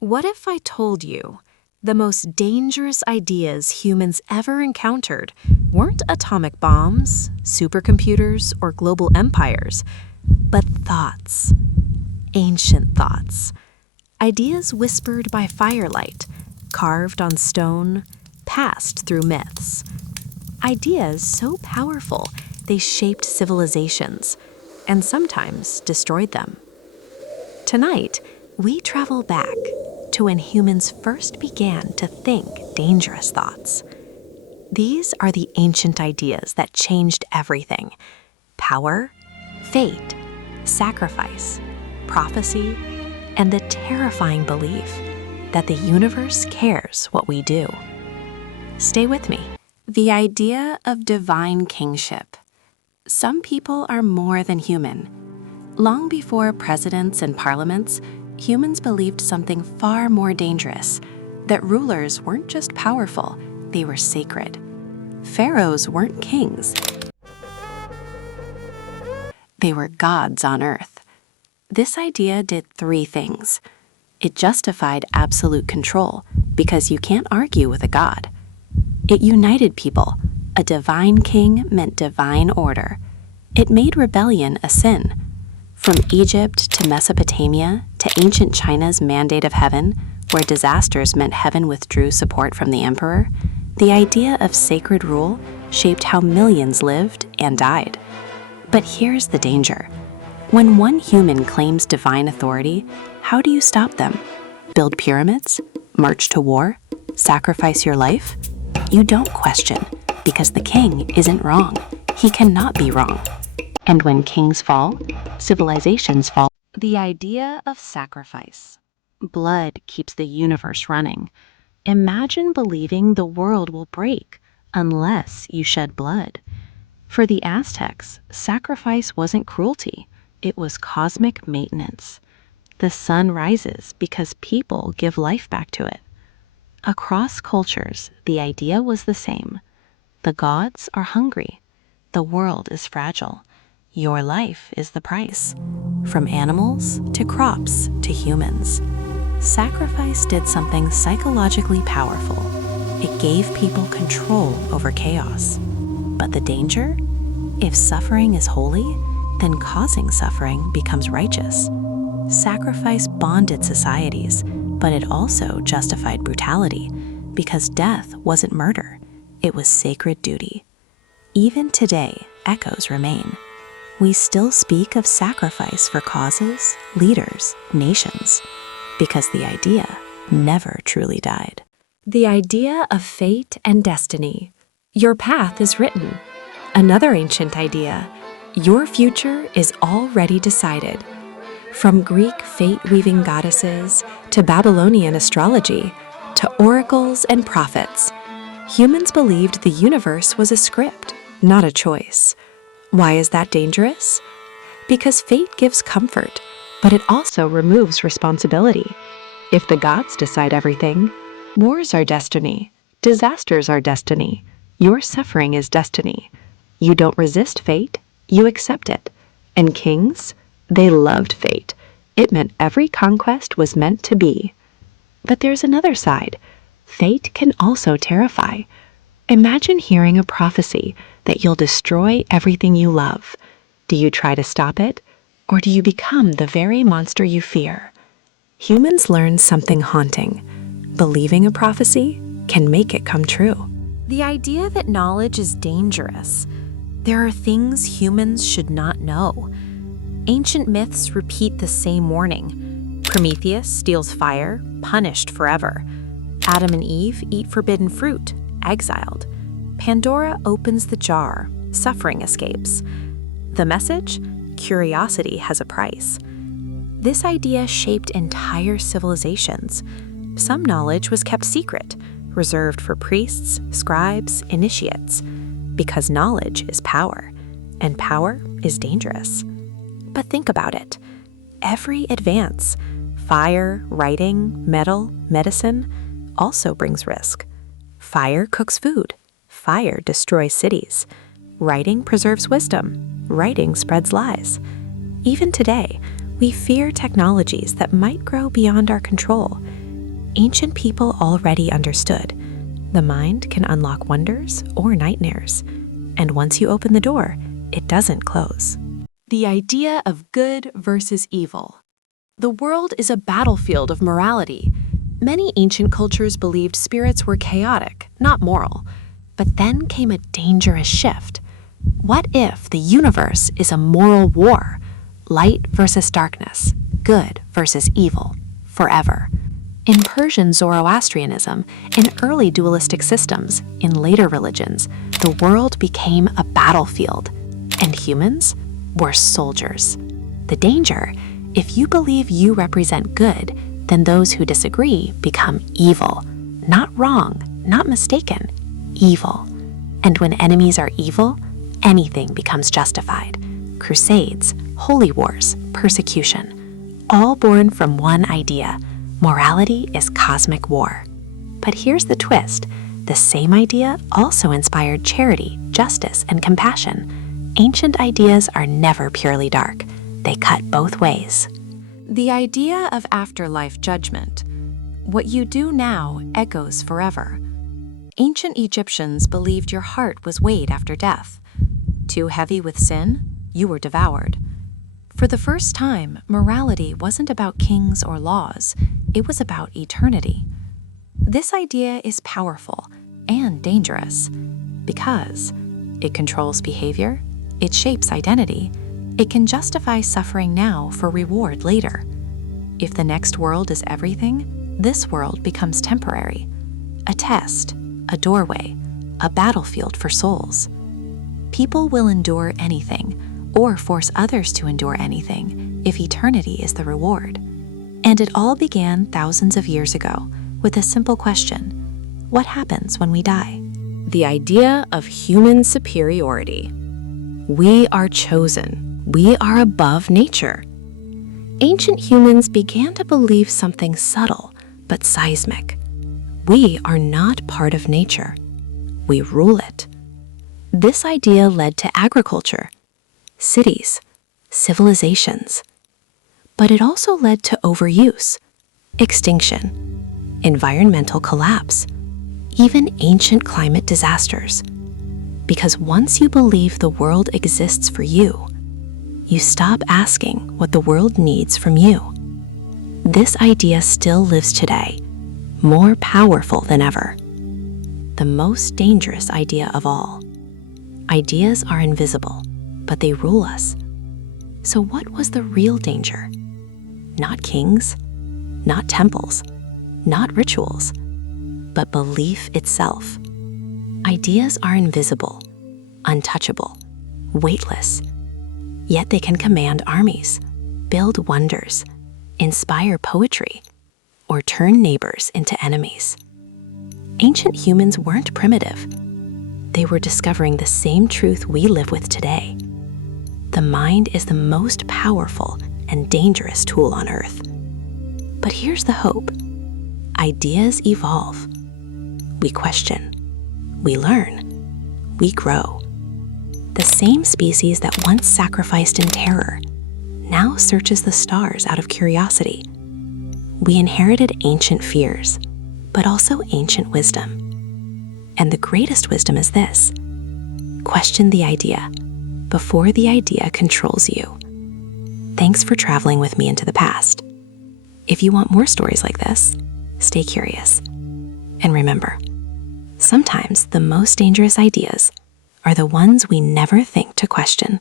What if I told you the most dangerous ideas humans ever encountered weren't atomic bombs, supercomputers, or global empires, but thoughts, ancient thoughts, ideas whispered by firelight, carved on stone, passed through myths. Ideas so powerful they shaped civilizations and sometimes destroyed them. Tonight, we travel back to when humans first began to think dangerous thoughts. These are the ancient ideas that changed everything: power, fate, sacrifice, prophecy, and the terrifying belief that the universe cares what we do. Stay with me. The idea of divine kingship. Some people are more than human. Long before presidents and parliaments, humans believed something far more dangerous, that rulers weren't just powerful, they were sacred. Pharaohs weren't kings. They were gods on earth. This idea did three things. It justified absolute control, because you can't argue with a god. It united people. A divine king meant divine order. It made rebellion a sin. From Egypt to Mesopotamia to ancient China's mandate of heaven, where disasters meant heaven withdrew support from the emperor, the idea of sacred rule shaped how millions lived and died. But here's the danger. When one human claims divine authority, how do you stop them? Build pyramids? March to war? Sacrifice your life? You don't question, because the king isn't wrong. He cannot be wrong. And when kings fall, civilizations fall. The idea of sacrifice. Blood keeps the universe running. Imagine believing the world will break unless you shed blood. For the Aztecs, sacrifice wasn't cruelty. It was cosmic maintenance. The sun rises because people give life back to it. Across cultures, the idea was the same. The gods are hungry. The world is fragile. Your life is the price. From animals to crops to humans. Sacrifice did something psychologically powerful. It gave people control over chaos. But the danger? If suffering is holy, then causing suffering becomes righteous. Sacrifice bonded societies, but it also justified brutality, because death wasn't murder, it was sacred duty. Even today, echoes remain. We still speak of sacrifice for causes, leaders, nations, because the idea never truly died. The idea of fate and destiny. Your path is written. Another ancient idea. Your future is already decided. From Greek fate-weaving goddesses to Babylonian astrology to oracles and prophets, humans believed the universe was a script, not a choice. Why is that dangerous? Because fate gives comfort, but it also removes responsibility. If the gods decide everything, wars are destiny, disasters are destiny, your suffering is destiny. You don't resist fate, you accept it. And kings? They loved fate. It meant every conquest was meant to be. But there's another side. Fate can also terrify. Imagine hearing a prophecy that you'll destroy everything you love. Do you try to stop it? Or do you become the very monster you fear? Humans learn something haunting. Believing a prophecy can make it come true. The idea that knowledge is dangerous. There are things humans should not know. Ancient myths repeat the same warning. Prometheus steals fire, punished forever. Adam and Eve eat forbidden fruit, exiled. Pandora opens the jar, suffering escapes. The message? Curiosity has a price. This idea shaped entire civilizations. Some knowledge was kept secret, reserved for priests, scribes, initiates, because knowledge is power, and power is dangerous. But think about it. Every advance, fire, writing, metal, medicine, also brings risk. Fire cooks food. Fire destroys cities. Writing preserves wisdom. Writing spreads lies. Even today, we fear technologies that might grow beyond our control. Ancient people already understood. The mind can unlock wonders or nightmares, and once you open the door, it doesn't close. The idea of good versus evil. The world is a battlefield of morality. Many ancient cultures believed spirits were chaotic, not moral. But then came a dangerous shift. What if the universe is a moral war? Light versus darkness, good versus evil, forever. In Persian Zoroastrianism, in early dualistic systems, in later religions, the world became a battlefield, and humans were soldiers. The danger: if you believe you represent good, then those who disagree become evil. Not wrong, not mistaken, evil. And when enemies are evil, anything becomes justified. Crusades, holy wars, persecution, all born from one idea: morality is cosmic war. But here's the twist: the same idea also inspired charity, justice, and compassion. Ancient ideas are never purely dark. They cut both ways. The idea of afterlife judgment. What you do now echoes forever. Ancient Egyptians believed your heart was weighed after death. Too heavy with sin, you were devoured. For the first time, morality wasn't about kings or laws, it was about eternity. This idea is powerful and dangerous because it controls behavior, it shapes identity, it can justify suffering now for reward later. If the next world is everything, this world becomes temporary, a test, a doorway, a battlefield for souls. People will endure anything, or force others to endure anything, if eternity is the reward. And it all began thousands of years ago with a simple question: what happens when we die? The idea of human superiority. We are chosen. We are above nature. Ancient humans began to believe something subtle but seismic. We are not part of nature. We rule it. This idea led to agriculture, cities, civilizations. But it also led to overuse, extinction, environmental collapse, even ancient climate disasters. Because once you believe the world exists for you, you stop asking what the world needs from you. This idea still lives today, more powerful than ever. The most dangerous idea of all. Ideas are invisible, but they rule us. So what was the real danger? Not kings, not temples, not rituals, but belief itself. Ideas are invisible, untouchable, weightless. Yet they can command armies, build wonders, inspire poetry, or turn neighbors into enemies. Ancient humans weren't primitive. They were discovering the same truth we live with today. The mind is the most powerful and dangerous tool on Earth. But here's the hope. Ideas evolve. We question. We learn. We grow. The same species that once sacrificed in terror now searches the stars out of curiosity. We inherited ancient fears, but also ancient wisdom. And the greatest wisdom is this: question the idea before the idea controls you. Thanks for traveling with me into the past. If you want more stories like this, stay curious. And remember, sometimes the most dangerous ideas are the ones we never think to question.